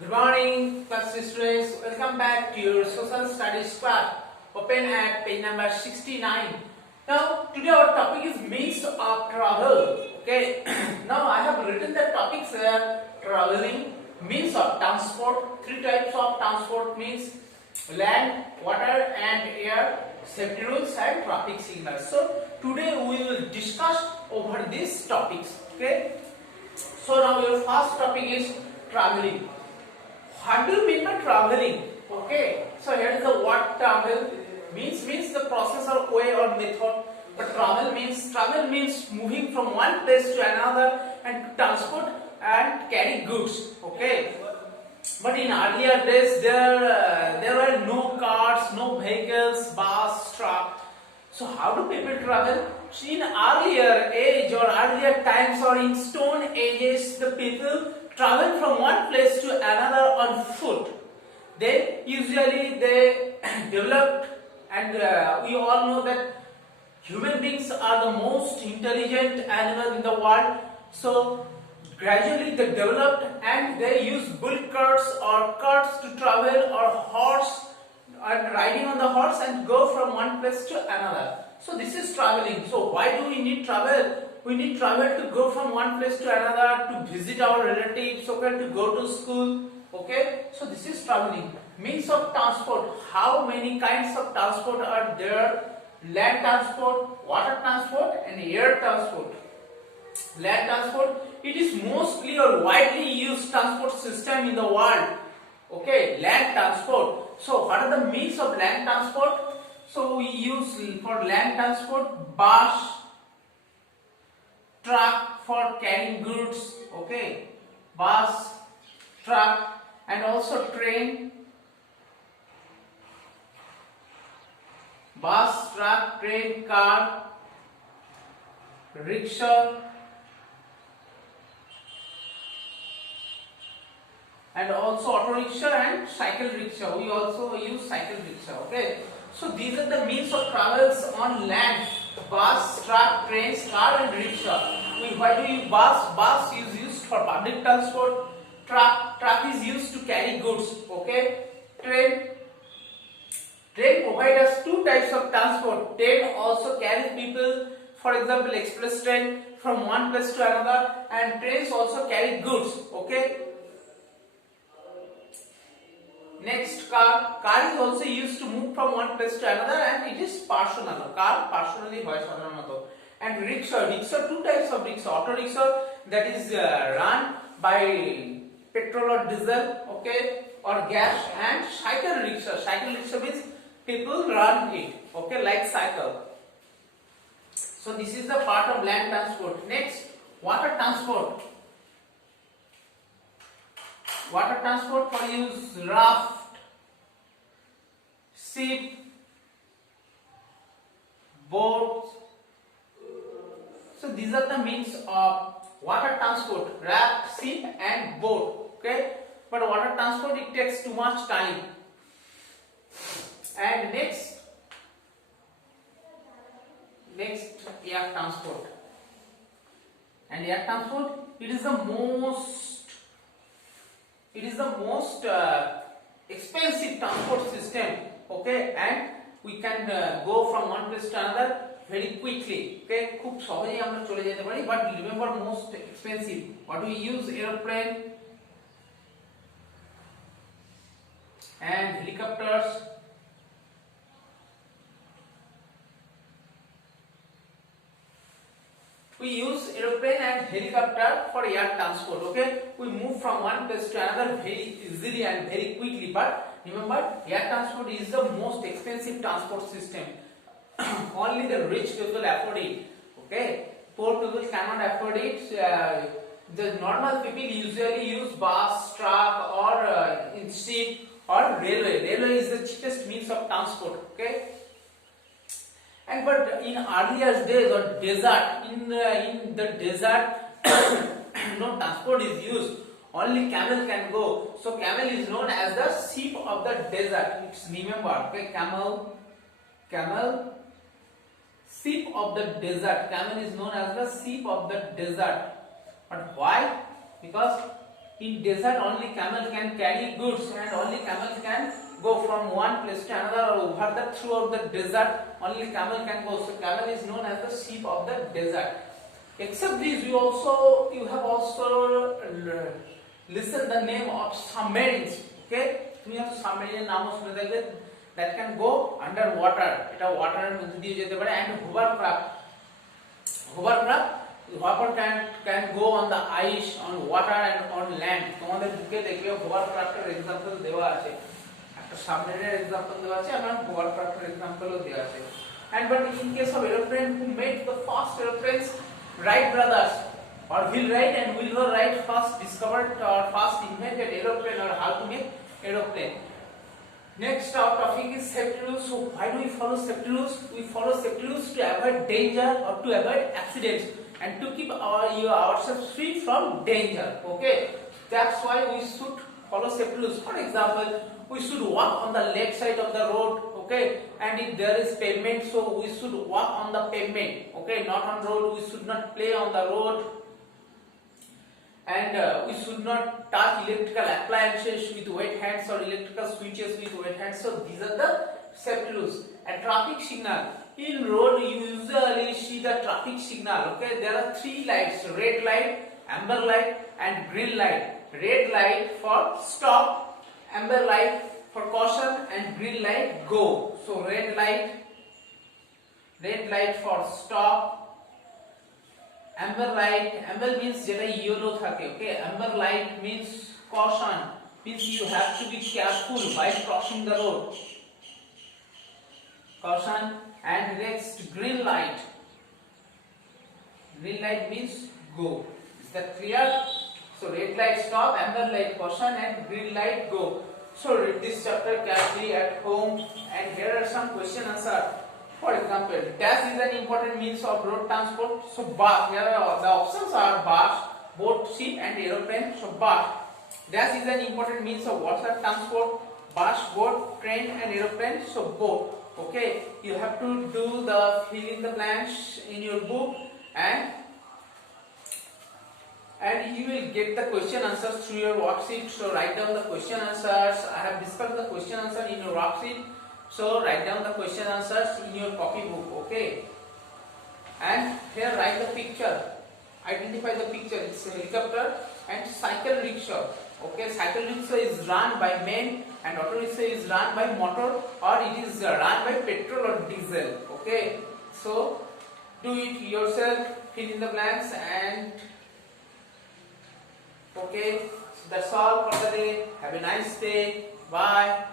Good morning, class students. Welcome back to your social studies class. Open at page number 69. Now, today our topic is means of travel. Okay. Now, I have written the topics here: traveling, means of transport. Three types of transport means land, water, and air. Safety rules and traffic signals. So, today we will discuss over these topics. Okay. So now your first topic is traveling. What do you mean by traveling? Okay, so here is the what travel means the process or way or method. But travel means moving from one place to another and transport and carry goods. Okay, but in earlier days there were no cars, no vehicles, bus, truck. So how do people travel? So in earlier age or earlier times or in stone ages, the people travel from one place to another on foot. Then usually they developed, and we all know that human beings are the most intelligent animal in the world. So gradually they developed and they use bull carts or carts to travel, or horse and riding on the horse and go from one place to another. So this is traveling. So why do we need travel? We need travel to go from one place to another, to visit our relatives, okay, to go to school. Okay, so this is traveling. Means of transport. How many kinds of transport are there? Land transport, water transport, and air transport. Land transport, it is mostly or widely used transport system in the world. Okay, land transport. So what are the means of land transport? So we use for land transport bus, truck for carrying goods. Okay, bus, truck, and also train. Bus, truck, train, car, rickshaw, and also auto rickshaw and cycle rickshaw. We also use cycle rickshaw. Okay, so these are the means of travels on land: bus, truck, trains, car, and rickshaw. Why do you use bus? Bus is used for public transport. Truck is used to carry goods. Okay, train provide us two types of transport. Train also carries people. For example, express train from one place to another, and trains also carry goods. Okay. Next, car. Car is also used to move from one place to another, and it is personal. Car personally by sadhanato. And rickshaw. Rickshaw, two types of rickshaw. Auto rickshaw, that is run by petrol or diesel, okay, or gas, and cycle rickshaw. Cycle rickshaw means people run it, okay, like cycle. So this is the part of land transport. Next, water transport. Water transport for use raft, ship, boats. So these are the means of water transport: raft, ship, and boat. Okay, but water transport, it takes too much time. And next air transport. And air transport, it is the most expensive transport system. Okay, and we can go from one place to another very quickly. Okay, খুব সহজেই আমরা চলে যেতে পারি, but remember most expensive. What do we use? Airplane and helicopters. We use aeroplane and helicopter for air transport. Okay, we move from one place to another very easily and very quickly. But remember, air transport is the most expensive transport system. Only the rich people afford it. Okay, poor people cannot afford it. The normal people usually use bus, truck, or ship or railway. Railway is the cheapest means of transport. Okay. And but in earlier days or desert, in the desert, no transport is used. Only camel can go. So camel is known as the sheep of the desert. It's remember, okay, camel, sheep of the desert. Camel is known as the sheep of the desert. But why? Because In desert, only camel can carry goods, and only camel can go from one place to another or over the throughout the desert. Only camel can go. So camel is known as the sheep of the desert. Except these, you have also listened the name of submarines. Okay, তুমি হয়তো সাবমেরিনের নামও শুনে থাকবে, that can go under water. এটা ওয়াটারের মধ্যে দিয়ে যেতে পারে। and hovercraft can go on the ice, on water and on land. তোমাদের বুকে দেখবে hovercraft-এর एग्जांपल দেওয়া আছে, একটা সাবমেরিনের एग्जांपल দেওয়া আছে, আর hovercraft-এর एग्जांपल-ও দেওয়া আছে। And but in case of aeroplane, who made the first aeroplanes? Wright brothers, or Wheelwright and Wright first discovered or first invented aeroplane, or how to make aeroplane. Next our topic is safety rules. So why do we follow safety rules? We follow safety rules to avoid danger or to avoid accidents and to keep ourselves free from danger. Okay, that's why we should follow safety rules. For example, we should walk on the left side of the road. Okay, and if there is pavement, so we should walk on the pavement. Okay, not on road. We should not play on the road. And we should not touch electrical appliances with wet hands or electrical switches with wet hands. So these are the safety rules. And traffic signal. In road you usually see the traffic signal. Okay, there are three lights: red light, amber light and green light. Red light for stop, amber light for caution, and green light go. So red light for stop, amber means jeta yellow thake. Okay, amber light means caution, means you have to be careful while crossing the road. Caution. And next green light means go. Is that clear? So red light stop, amber light caution, and green light go. So read this chapter carefully at home, and here are some question answer. For example, dash is an important means of road transport. So bus, here the options are bus, boat, ship and aeroplane. So bus. Dash is an important means of water transport: bus, boat, train and aeroplane. So boat. Okay, you have to do the fill in the blanks in your book, and you will get the question answers through your worksheet. So write down the question answers. I have discussed the question answer in your worksheet. So write down the question answers in your copybook. Okay, and here write the picture. Identify the picture. It's a helicopter and cycle rickshaw. Okay, cycle rickshaw is run by men and auto rickshaw is run by motor, or it is run by petrol or diesel. Okay, so do it yourself, fill in the blanks, and okay, so that's all for the day. Have a nice day. Bye.